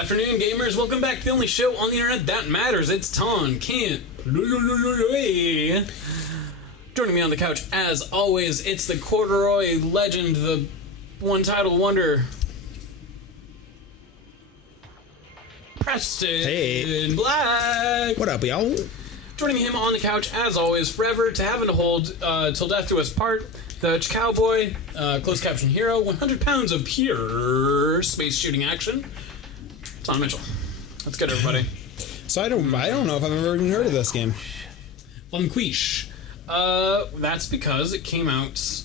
afternoon, gamers. Welcome back to the only show on the internet that matters. It's Ton Kent. Joining me on the couch, as always, it's the corduroy legend, the one-title wonder, Preston Black. What up, y'all? Joining him on the couch, as always, forever to having to hold till death do us part, the cowboy, closed caption hero, 100 pounds of pure space shooting action, Tom Mitchell. Let's get everybody. So I don't know if I've ever even heard of this game. Vanquish. That's because it came out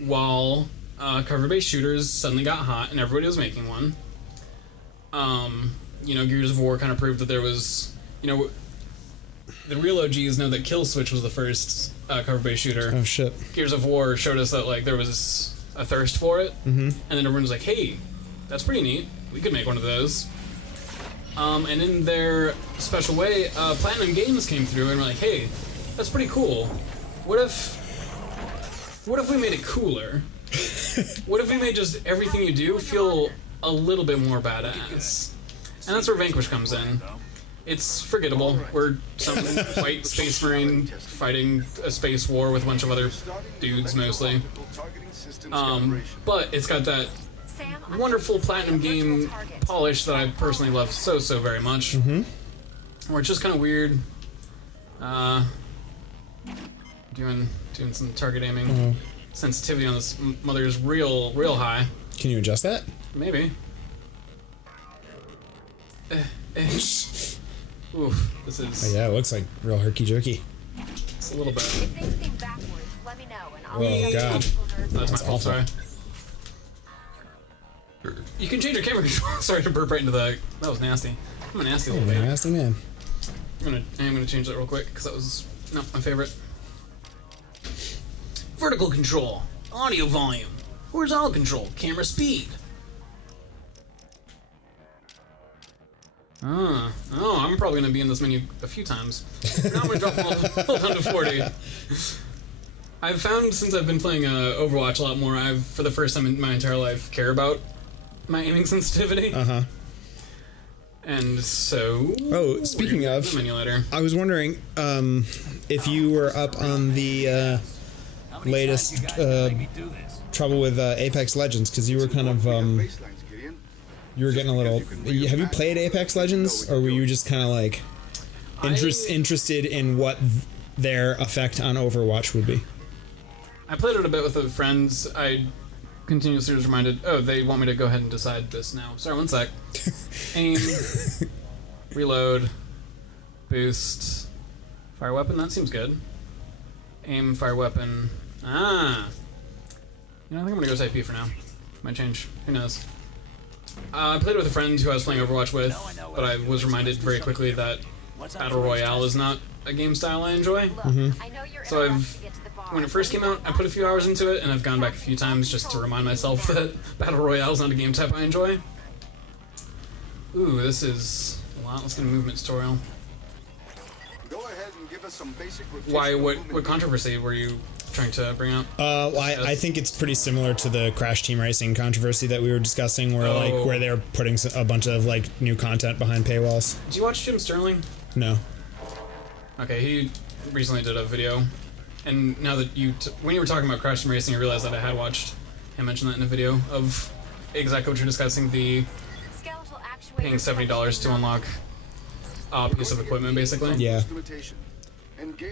while cover-based shooters suddenly got hot and everybody was making one. Gears of War kind of proved that there was, the real OGs know that Kill Switch was the first cover-based shooter. Oh shit. Gears of War showed us that there was a thirst for it, and then everyone was like, "Hey, that's pretty neat. We could make one of those." And in their special way, Platinum Games came through and were like, "Hey, that's pretty cool. What if we made it cooler? What if we made just everything you do feel a little bit more badass?" And that's where Vanquish comes in. It's forgettable. We're some white space marine fighting a space war with a bunch of other dudes, mostly. But it's got that wonderful Platinum game polish that I personally love so very much. Where it's just kind of weird. Doing some target aiming. Sensitivity on this mother is real high. Can you adjust that? Maybe. Oof, this is... Oh, yeah, it looks like real herky-jerky. It's a little bit. If things seem backwards, let me know and I'll Oh, God. That's my fault, sorry. You can change your camera control. Sorry to burp right into the... That was nasty. I'm a nasty little man. Nasty man. I am gonna change that real quick, because that was not my favorite. Vertical control. Audio volume. Horizontal control. Camera speed. I'm probably going to be in this menu a few times. Now I'm going to drop them all down to 40. I've found, since I've been playing Overwatch a lot more, I've, for the first time in my entire life, care about my aiming sensitivity. And so... Oh, speaking of, the menu later. I was wondering if you were up on the latest trouble with Apex Legends, because you were kind of... you were getting a little... Have you played Apex Legends, or were you just kind of like interested in what their effect on Overwatch would be? I played it a bit with friends. I continuously was reminded, they want me to go ahead and decide this now. Sorry, one sec. Aim, reload, boost, fire weapon, that seems good. Aim, fire weapon. I think I'm going to go with IP for now. Might change, who knows. I played it with a friend who I was playing Overwatch with, but I was reminded very quickly that Battle Royale is not a game style I enjoy. So when it first came out, I put a few hours into it, and I've gone back a few times just to remind myself that Battle Royale is not a game type I enjoy. Ooh, this is a lot. Let's get a movement tutorial. Go ahead and give us some basic Why? What controversy were you trying to bring up? I think it's pretty similar to the Crash Team Racing controversy that we were discussing, where where they're putting a bunch of new content behind paywalls. Do you watch Jim Sterling? No. Okay, he recently did a video, and now that when you were talking about Crash Team Racing, I realized that I had watched him mention that in a video of exactly what you're discussing, the paying $70 to unlock a piece of equipment, basically. Yeah.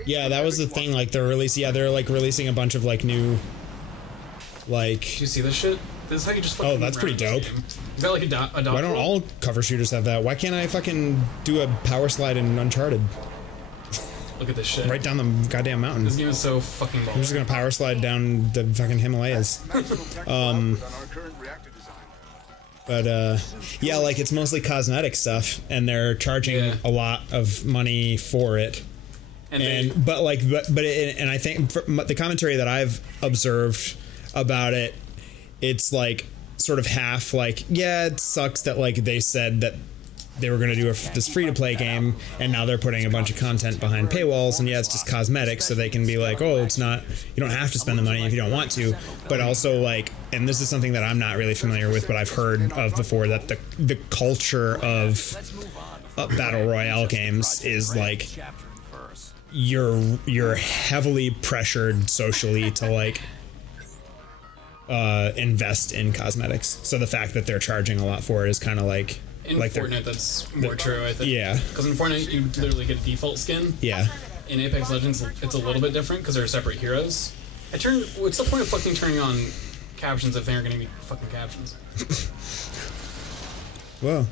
Yeah, that was the thing. They're releasing a bunch of new. Did you see this shit? This is how you just fucking. Oh, that's pretty dope. You got a dot. Why don't all cover shooters have that? Why can't I fucking do a power slide in Uncharted? Look at this shit. Right down the goddamn mountain. This game is so fucking ball. I'm just gonna power slide down the fucking Himalayas. But yeah, it's mostly cosmetic stuff, and they're charging a lot of money for it. And I think the commentary that I've observed about it, it's sort of half yeah, it sucks that they said that they were going to do this free-to-play game, and now they're putting a bunch of content behind paywalls, and yeah, it's just cosmetic, so they can be like, oh, it's not, you don't have to spend the money if you don't want to, but also, like, and this is something that I'm not really familiar with, but I've heard of before, that the culture of battle royale games is, like, you're heavily pressured socially to, like, invest in cosmetics. So the fact that they're charging a lot for it is kind of like In Fortnite, that's more true, I think. Yeah. Because in Fortnite, you literally get a default skin. Yeah. In Apex Legends, it's a little bit different because they're separate heroes. What's the point of fucking turning on captions if they aren't going to be fucking captions? Whoa.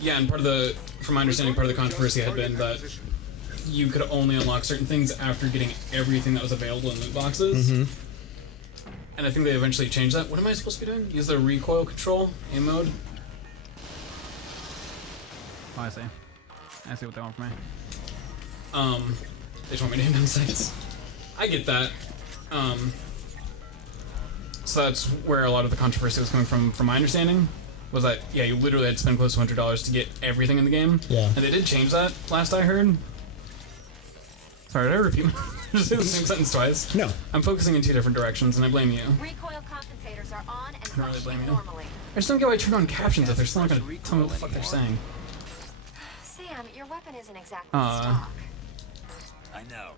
Yeah, and from my understanding, part of the controversy had been that you could only unlock certain things after getting everything that was available in loot boxes. Mm-hmm. And I think they eventually changed that. What am I supposed to be doing? Use the recoil control, aim mode? Oh, I see. I see what they want from me. They just want me to aim down sights. I get that. So that's where a lot of the controversy was coming from my understanding. Was that, yeah, you literally had to spend close to $100 to get everything in the game. Yeah. And they did change that, last I heard. Sorry, did I repeat just say the same sentence twice? No. I'm focusing in two different directions, and I blame you. Recoil compensators are on and I don't really blame functioning you. normally. I just don't get why I turn on captions if they're still not going to tell me what the fuck they're saying. Sam, your weapon isn't exactly Uh, stock. I know.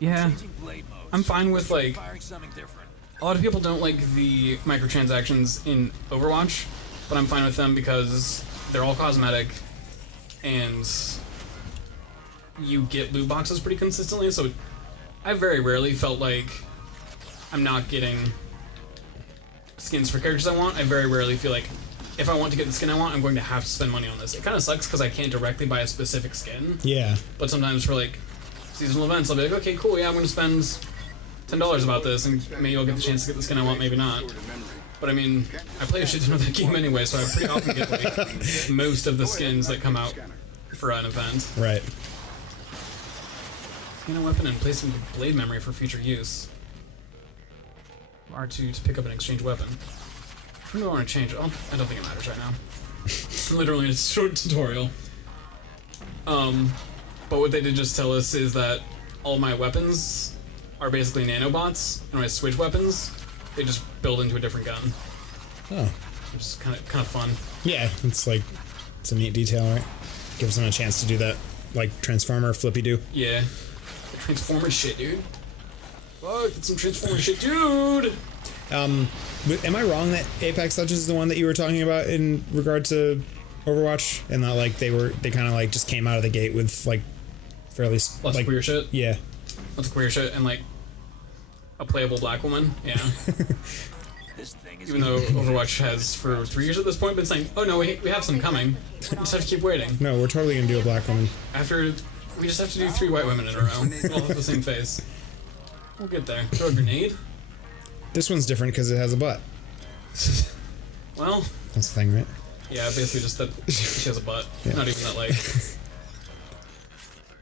Yeah. Changing blade modes. I'm fine with, like, Firing something different. a lot of people don't like the microtransactions in Overwatch, but I'm fine with them because they're all cosmetic, and you get loot boxes pretty consistently, so I very rarely felt like I'm not getting skins for characters I want. I very rarely feel like if I want to get the skin I want, I'm going to have to spend money on this. It kind of sucks because I can't directly buy a specific skin, Yeah. but sometimes for, like, seasonal events, I'll be like, okay, cool, yeah, I'm going to spend $10 about this, and maybe I'll get the chance to get the skin I want, maybe not. But I mean, I play a shit ton of that game anyway, so I pretty often get, like, most of the skins that come out for an event. Right. Skin a weapon and place into blade memory for future use. R2 to pick up and exchange weapon. Which one do I want to change? Oh, I don't think it matters right now. Literally, it's a short tutorial. But what they did just tell us is that all my weapons are basically nanobots, and when I switch weapons, they just build into a different gun. Oh. Which is kind of fun. Yeah, it's like, it's a neat detail, right? Gives them a chance to do that, like, Transformer flippy-do. Yeah. The Transformer shit, dude. Fuck, it's some Transformer shit, dude! Am I wrong that Apex Legends is the one that you were talking about in regard to Overwatch? And that, like, they kind of, like, just came out of the gate with, like, fairly... Lots like, of queer shit. Yeah. Lots of queer shit, and, like, a playable black woman. Yeah. This thing is Even though Overwatch has, for 3 years at this point, been saying, oh no, we have some coming. We just have to keep waiting. No, we're totally gonna do a black woman. After, we just have to do 3 white women in a row. We'll all have the same face. We'll get there. Throw a grenade? This one's different because it has a butt. Well, That's the thing, right? yeah, basically just that she has a butt. Yeah. Not even that, like...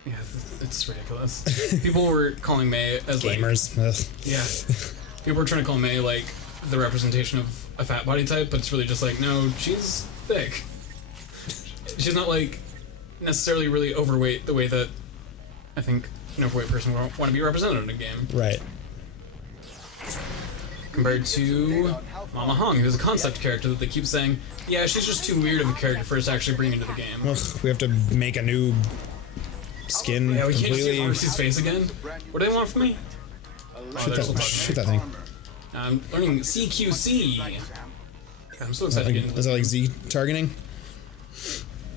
Yeah, it's ridiculous. People were calling May as, like... Gamers. Ugh. Yeah. People were trying to call May, like, the representation of a fat body type, but it's really just like, no, she's thick. She's not, like, necessarily really overweight the way that I think an overweight person would want to be represented in a game. Right. Compared to Mama Hong, who's a concept character that they keep saying, yeah, she's just too weird of a character for us to actually bring into the game. Ugh, we have to make a new skin Yeah, we can't just see completely. Marcy's face again. What do they want from me? Shoot that thing. I'm learning CQC. God, I'm so excited to get into Is that like Z targeting?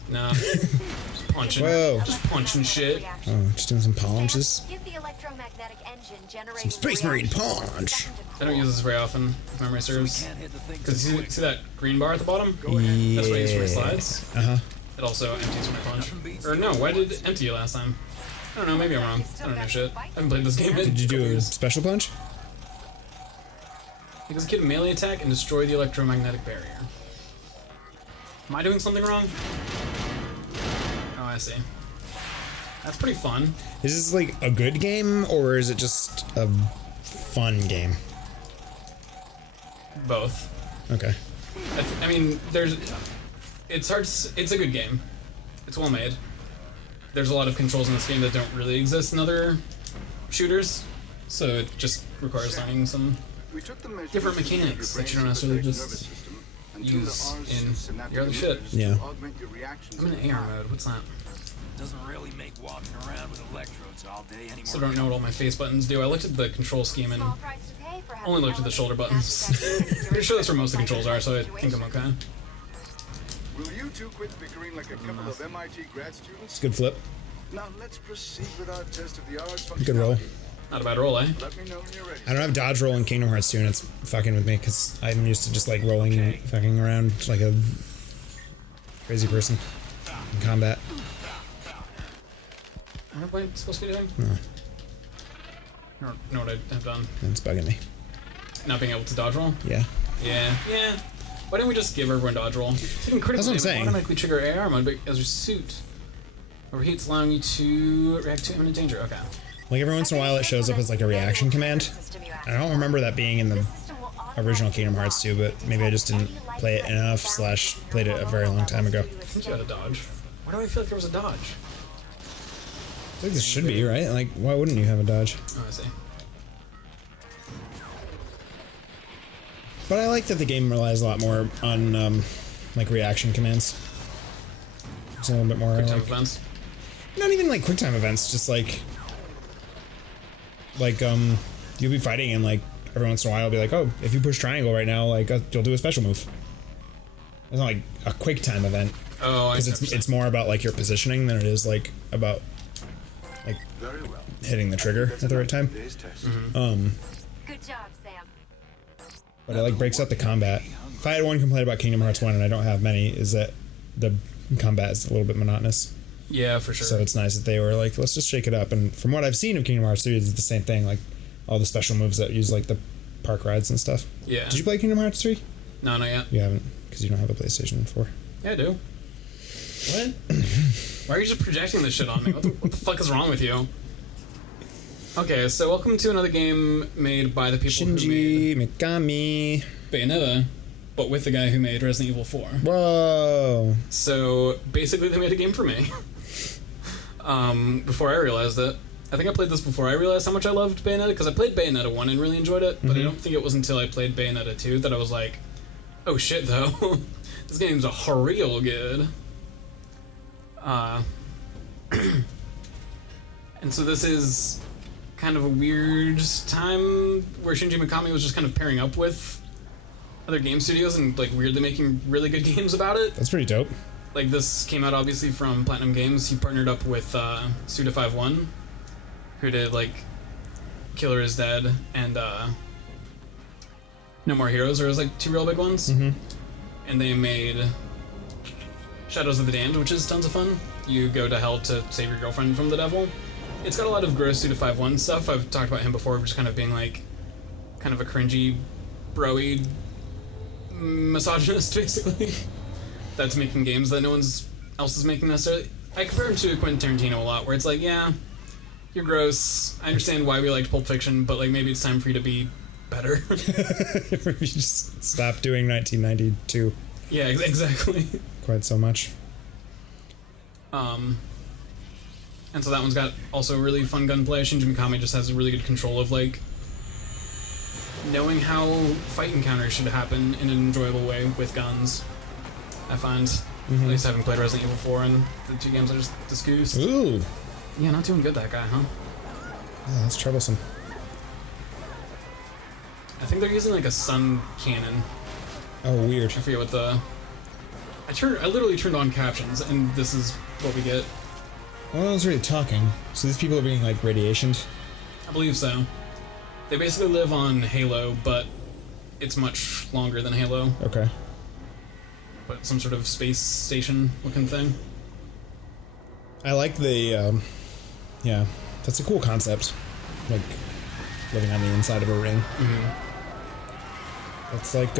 Nah. Just punching. Whoa. Just punching shit. Oh, just doing some punches. Give the electromagnetic engine generating Some Space Marine punch. I don't use this very often, if memory serves. can't hit the thing. Because see that green bar at the bottom? Yeah. That's what I use for my slides. Uh-huh. It also empties when I punch. Or no, why did it empty last time? I don't know, maybe I'm wrong. I don't know shit. I haven't played this game in Did you a couple do a years. special punch? Because a kid melee attack and destroy the electromagnetic barrier. Am I doing something wrong? Oh, I see. That's pretty fun. Is this like a good game or is it just a fun game? Both. Okay. I mean, there's it's hard. It's a good game. It's well made. There's a lot of controls in this game that don't really exist in other shooters, so it just requires learning some We took the different measurements of your mechanics that you don't brain's necessarily sympathetic just nervous system and tuned the use R's in to synaptic your other shit. emitters Yeah. to augment your reactions I'm in in AR time. mode. What's that? Doesn't really make walking around with electrodes all day anymore. So I don't know what all my face buttons do. I looked at the control scheme and Small price to pay for only looked at the shoulder buttons. Pretty sure that's where most of the controls are, so I think I'm okay. Will you two quit bickering like a couple of MIT grad students? Good flip. Now let's proceed with our test of the R's Good roll. functionality. Not a bad roll, eh? Let me know when you're ready. I don't have dodge roll in Kingdom Hearts 2, and it's fucking with me because I'm used to just like rolling and fucking around like a crazy person in combat. What am I supposed to be doing? No, I don't know what I have done. it's bugging me. Not being able to dodge roll? Yeah. Yeah. Why didn't we just give everyone dodge roll? Taking critical That's what I'm damage saying. automatically trigger AR mode, but as your suit overheats, allowing you to react to imminent danger. Okay. Like every once in a while, it shows up as like a reaction command. I don't remember that being in the original Kingdom Hearts 2, but maybe I just didn't play it enough / played it a very long time ago. I think you had a dodge. Why do I feel like there was a dodge? I think this should be, right? Like, why wouldn't you have a dodge? Oh, I see. But I like that the game relies a lot more on, like, reaction commands. It's a little bit more, Quick time like, events. not even like QuickTime events, just like, you'll be fighting and like every once in a while, it'll be like, oh, if you push triangle right now, like you'll do a special move. It's not like a QuickTime event Oh, I because see. it's more about like your positioning than it is like about like Very well. hitting the trigger at the right time. Today's test. Good job, Sam. But it like breaks up the combat. If I had one complaint about Kingdom Hearts 1, and I don't have many, is that the combat is a little bit monotonous. Yeah, for sure. So it's nice that they were like, let's just shake it up. And from what I've seen of Kingdom Hearts 3, it's the same thing. Like all the special moves that use like the park rides and stuff. Yeah. Did you play Kingdom Hearts 3? No, not yet. You haven't, because you don't have a PlayStation 4. Yeah, I do. What? Why are you just projecting this shit on me? What the fuck is wrong with you? Okay, so welcome to another game made by the people who Shinji made Mikami. Bayonetta, but with the guy who made Resident Evil 4. Whoa. So basically, they made a game for me. Before I realized it, I think I played this before I realized how much I loved Bayonetta, because I played Bayonetta 1 and really enjoyed it, but I don't think it was until I played Bayonetta 2 that I was like, oh shit though, this game's a real good. And so this is kind of a weird time where Shinji Mikami was just kind of pairing up with other game studios and like weirdly making really good games about it. That's pretty dope. Like this came out obviously from Platinum Games. He partnered up with Suda51, who did like Killer is Dead and No More Heroes, or was like two real big ones. And they made Shadows of the Damned, which is tons of fun. You go to hell to save your girlfriend from the devil. It's got a lot of gross Suda51 stuff. I've talked about him before, just kind of being like kind of a cringy, bro-y misogynist, basically. That's making games that no one else is making necessarily. I compare him to Quentin Tarantino a lot, where it's like, yeah, you're gross. I understand why we liked Pulp Fiction, but like maybe it's time for you to be better. Maybe just stop doing 1992 Yeah, exactly. quite so much. And so that one's got also really fun gunplay. Shinji Mikami just has a really good control of like knowing how fight encounters should happen in an enjoyable way with guns. I find, at least having played Resident Evil 4 and the two games I just discussed. Ooh. Yeah, not doing good, that guy, huh? Yeah, that's troublesome. I think they're using like a sun cannon. Oh, weird. I forget what the. I literally turned on captions, and this is what we get. Well, no one's really talking. So these people are being like radiationed. I believe so. They basically live on Halo, but it's much longer than Halo. Okay. But some sort of space station looking thing. I like the, yeah, that's a cool concept. Like, living on the inside of a ring. It's like,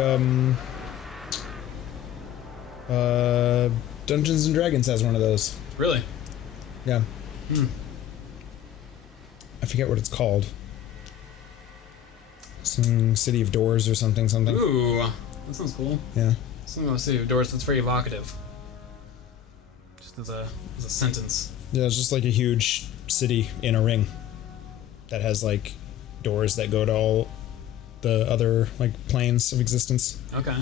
Dungeons and Dragons has one of those. Really? Yeah. I forget what it's called. Some City of Doors or something. Ooh, that sounds cool. Yeah. Something about City of Doors that's very evocative. Just as a sentence. Yeah, it's just like a huge city in a ring that has like doors that go to all the other like planes of existence. Okay.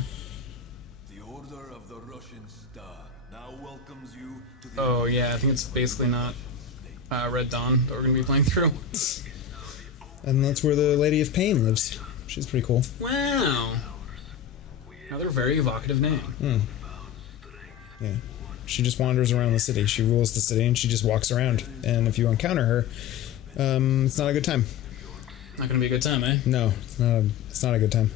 The Order of the Russian Star now welcomes you to the Oh yeah, I think it's basically not Red Dawn that we're gonna be playing through. And that's where the Lady of Pain lives. She's pretty cool. Wow. Another very evocative name. Yeah. She just wanders around the city. She rules the city and she just walks around. And if you encounter her, it's not a good time. Not gonna be a good time, eh? No, it's not a good time.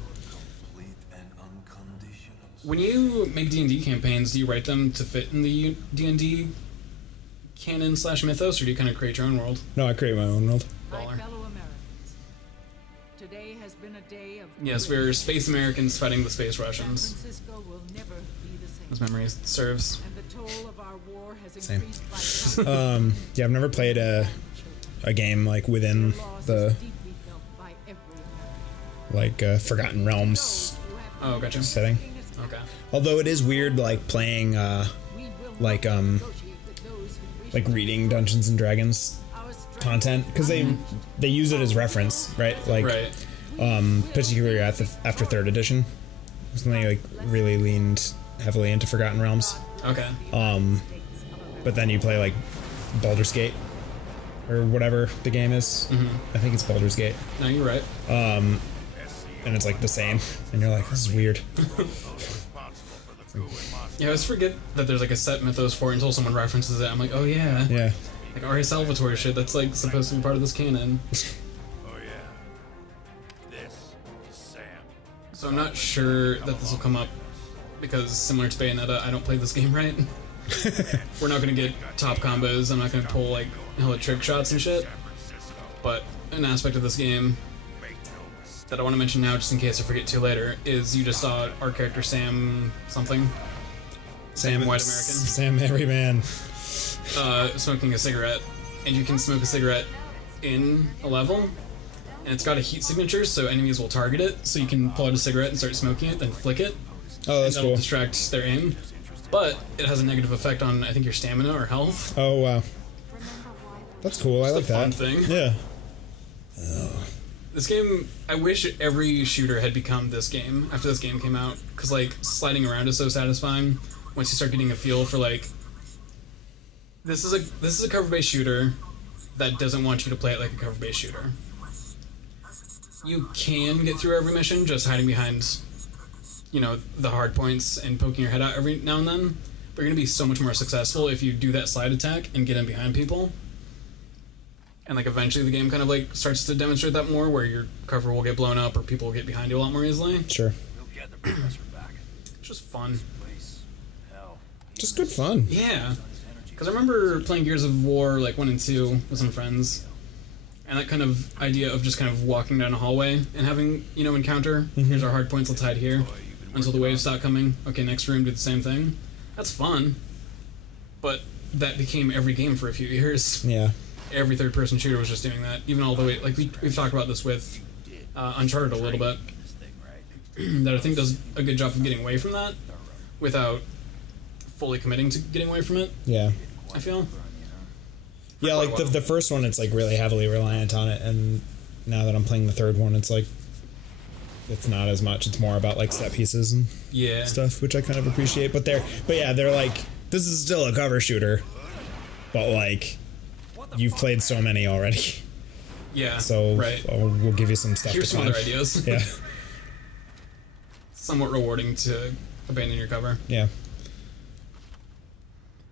complete and unconditional. When you make D&D campaigns, do you write them to fit in the D&D canon/mythos, or do you kind of create your own world? No, I create my own world. My Baller. fellow Americans, today has been a day of Yes, great- we're Space Americans fighting the Space San Russians, Francisco will never be the same. as memory serves. And the toll of our war has Same. increased by Yeah, I've never played a game like within the deeply felt by every American. like Forgotten Realms Oh, gotcha. setting. Okay. Although it is weird like playing We will like not negotiate with those who wish like to reading Dungeons and Dragons our strength. content because they use it as reference, right? Like Right. particularly after third edition, something like really leaned heavily into Forgotten Realms. Okay. But then you play like Baldur's Gate or whatever the game is. I think it's Baldur's Gate, No, you're right. and it's like the same, and you're like, this is weird. Yeah, I always forget that there's like a set mythos for it until someone references it. I'm like, oh yeah. Yeah. Like R.A. Salvatore shit, that's like supposed to be part of this canon. Oh yeah. This is Sam. So I'm not sure that this will come up because similar to Bayonetta, I don't play this game right. We're not gonna get top combos, I'm not gonna pull like hella trick shots and shit. But an aspect of this game that I want to mention now, just in case I forget to later, is you just saw our character Sam something, Sam White American, Sam Everyman. smoking a cigarette, and you can smoke a cigarette in a level, and it's got a heat signature, so enemies will target it. So you can pull out a cigarette and start smoking it, then flick it. Oh, that's That'll cool. distract their aim, but it has a negative effect on I think your stamina or health. Oh wow, Remember why? that's cool. I It's a like fun that. thing. Yeah. This game, I wish every shooter had become this game after this game came out, because like sliding around is so satisfying once you start getting a feel for like this is a cover-based shooter that doesn't want you to play it like a cover-based shooter. You can get through every mission just hiding behind, you know, the hard points and poking your head out every now and then, but you're gonna be so much more successful if you do that slide attack and get in behind people. And like eventually the game kind of like starts to demonstrate that more, where your cover will get blown up or people will get behind you a lot more easily. Sure. We'll get the professor back. It's just fun. Place. Hell. Just good fun. Yeah. Because I remember playing Gears of War like 1 and 2 with some friends, and that kind of idea of just kind of walking down a hallway and having, you know, encounter. Here's our hard points, let's hide here until the waves stop coming. Okay, next room, do the same thing. That's fun. But that became every game for a few years. Yeah. Every third-person shooter was just doing that, even all the way. Like we've talked about this with Uncharted a little bit, that I think does a good job of getting away from that without fully committing to getting away from it. Yeah. I feel. Yeah, quite a like while. the first one, it's like really heavily reliant on it, and now that I'm playing the third one, it's like it's not as much. It's more about like set pieces and Yeah. stuff, which I kind of appreciate. But they're like, this is still a cover shooter, but like you've played so many already, Yeah. so right. we'll give you some stuff. Here's to some climb. other ideas. Yeah, Somewhat rewarding to abandon your cover. yeah.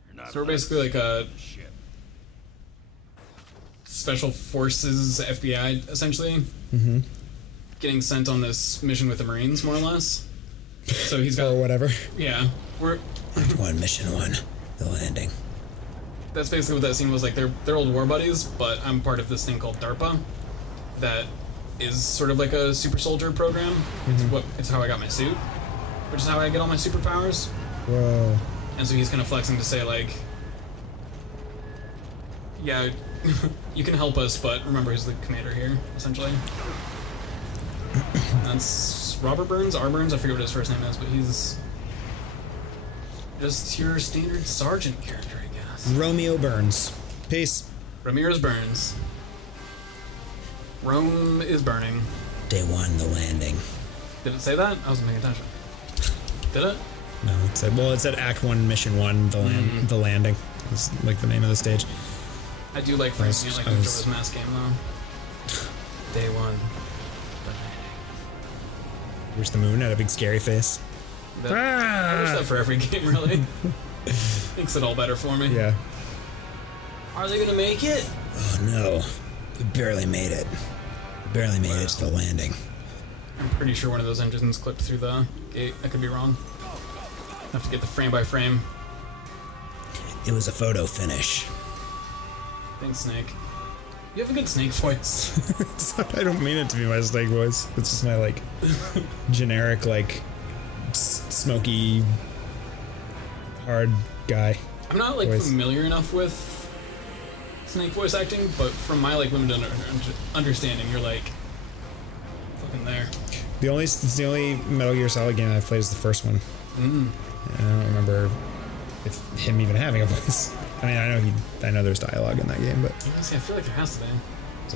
You're not So we're basically like a shit. special forces FBI, essentially. Getting sent on this mission with the Marines, more or less. So he's got, Or whatever. yeah. We're Mission 1, the landing. that's basically what that scene was like. They're old war buddies, but I'm part of this thing called DARPA that is sort of like a super soldier program. It's how I got my suit, which is how I get all my superpowers. Whoa. And so he's kind of flexing to say like, yeah, you can help us, but remember who's the commander here, essentially. And that's Robert Burns, R. Burns, I forget what his first name is, but he's Just your standard sergeant character, I guess. Romeo Burns. Peace. Ramirez Burns. Rome is burning. Day 1, the landing. Did it say that? I wasn't paying attention. Did it? No, it said Act 1, Mission 1, the landing. It's like the name of the stage. I do like Frank like the Majora's Mask game though. Day 1. Where's the moon? Had a big scary face. I wish that for every game, really. Makes it all better for me. Yeah. Are they gonna make it? Oh no, we barely made it. We barely made it to the landing. I'm pretty sure one of those engines clipped through the gate. I could be wrong. I have to get the frame by frame. It was a photo finish. Thanks, Snake. You have a good Snake voice. I don't mean it to be my Snake voice. It's just my like generic like smoky hard guy. I'm not like voice. familiar enough with Snake voice acting, but from my like limited understanding, you're like fucking there. The only Metal Gear Solid game I've played is the first one. And I don't remember if him even having a voice. I mean, I know there's dialogue in that game, but Honestly, I feel like there has to be. it's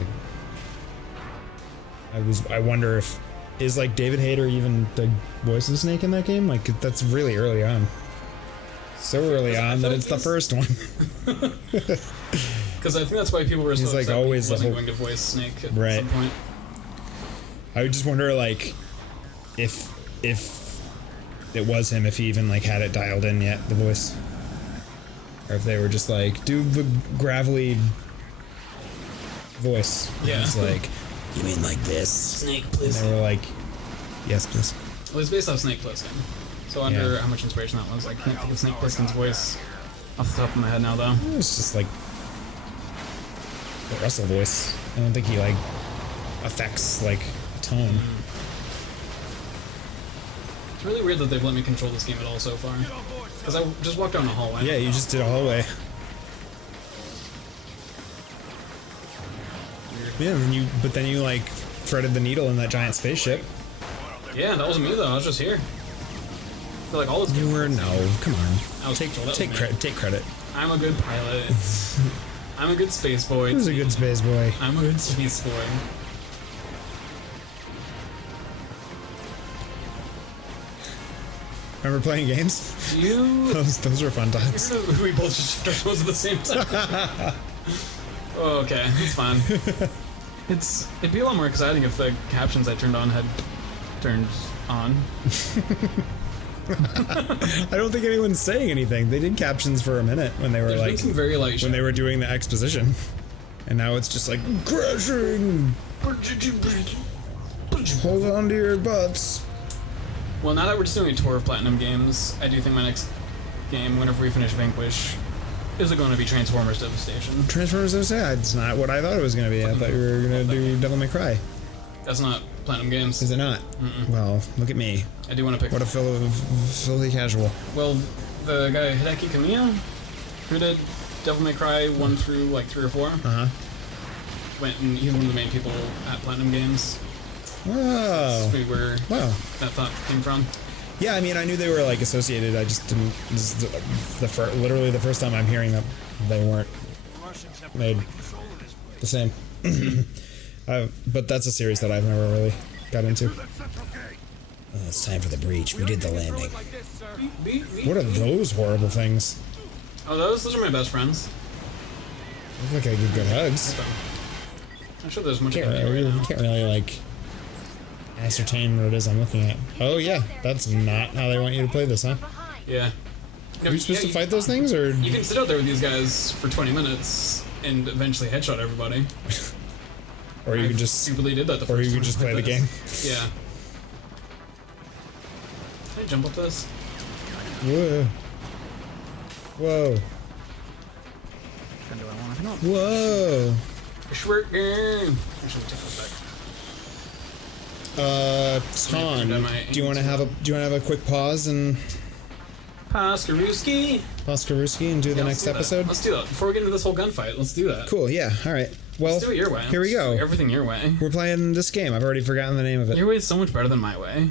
like I wonder if is like David Hayter even the voice of Snake in that game? Like that's really early on. So early on that it's the first one. Because I think that's why people were so He's, like, upset always he the wasn't whole- going to voice Snake at Right. some point. I would just wonder like if it was him, if he even like had it dialed in yet, the voice. Or if they were just like, do the gravelly voice. Yeah. It's like, you mean like this? Snake And Plissken. they were like, yes, please. Well, it's based off Snake Plissken. So I wonder how much inspiration that was. I can't think of Snake Plissken's voice off the top of my head now, though. It's just like the Russell voice. I don't think he like affects like tone. It's really weird that they've let me control this game at all so far. Because I just walked down the hallway. Yeah, you just did a hallway. Yeah, but then you like threaded the needle in that giant spaceship. Yeah, that wasn't me though. I was just here. I feel like all this. You were come on. I was Take credit. I'm a good pilot. I'm a good space boy. He was a good space boy. I'm a good space boy. Remember playing games? Do you? Those were fun times. We both just shook our phones at the same time. Oh, okay, it's fine. It'd be a lot more exciting if the captions I turned on had turned on. I don't think anyone's saying anything. They did captions for a minute when they were There's been like some very light when they were doing the exposition, and now it's just like crashing. Hold on to your butts. Well, now that we're just doing a tour of Platinum games, I do think my next game, whenever we finish Vanquish, is going to be Transformers Devastation. Transformers Devastation. It's not what I thought it was going to be. I thought you were going to do Devil May Cry. That's not Platinum Games. Is it not? Well, look at me. I do want to pick. What a filthy casual. Well, the guy Hideki Kamiya, who did Devil May Cry 1 through like 3 or 4, went and he's one of the main people at Platinum Games. Wow. That's maybe where Wow. that thought came from. Yeah, I mean, I knew they were like associated. I just didn't. This is literally the first time I'm hearing that they weren't made the same. But that's a series that I've never really got into. Oh, it's time for the breach. We did the landing. What are those horrible things? Oh, those are my best friends. Look like I give good hugs. I'm sure there's much Can't of really, right now. can't really like ascertain what it is I'm looking at. Oh yeah, that's not how they want you to play this, huh? Yeah. Are you supposed to fight those things, or You can sit out there with these guys for 20 minutes and eventually headshot everybody. or you I can just stupidly did that the or first you can time just I play the played game? this. Yeah. Can I jump up this? Whoa. Whoa. Whoa. Short game. I should take that back. Ton, do you want to have a quick pause and Paskarooski. pause Karuski and do the next episode? Let's do that. Before we get into this whole gunfight, let's do that. Cool. Yeah. All right. Well, Let's do it your way. here we Let's go. do everything your way. We're playing this game. I've already forgotten the name of it. Your way is so much better than my way.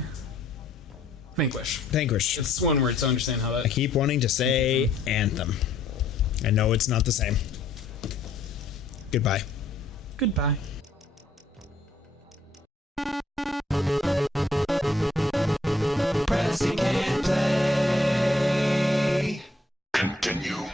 Vanquish. Vanquish. It's one word, so I understand how I that. keep wanting to say Anthem. I know it's not the same. Goodbye. Goodbye. Continue.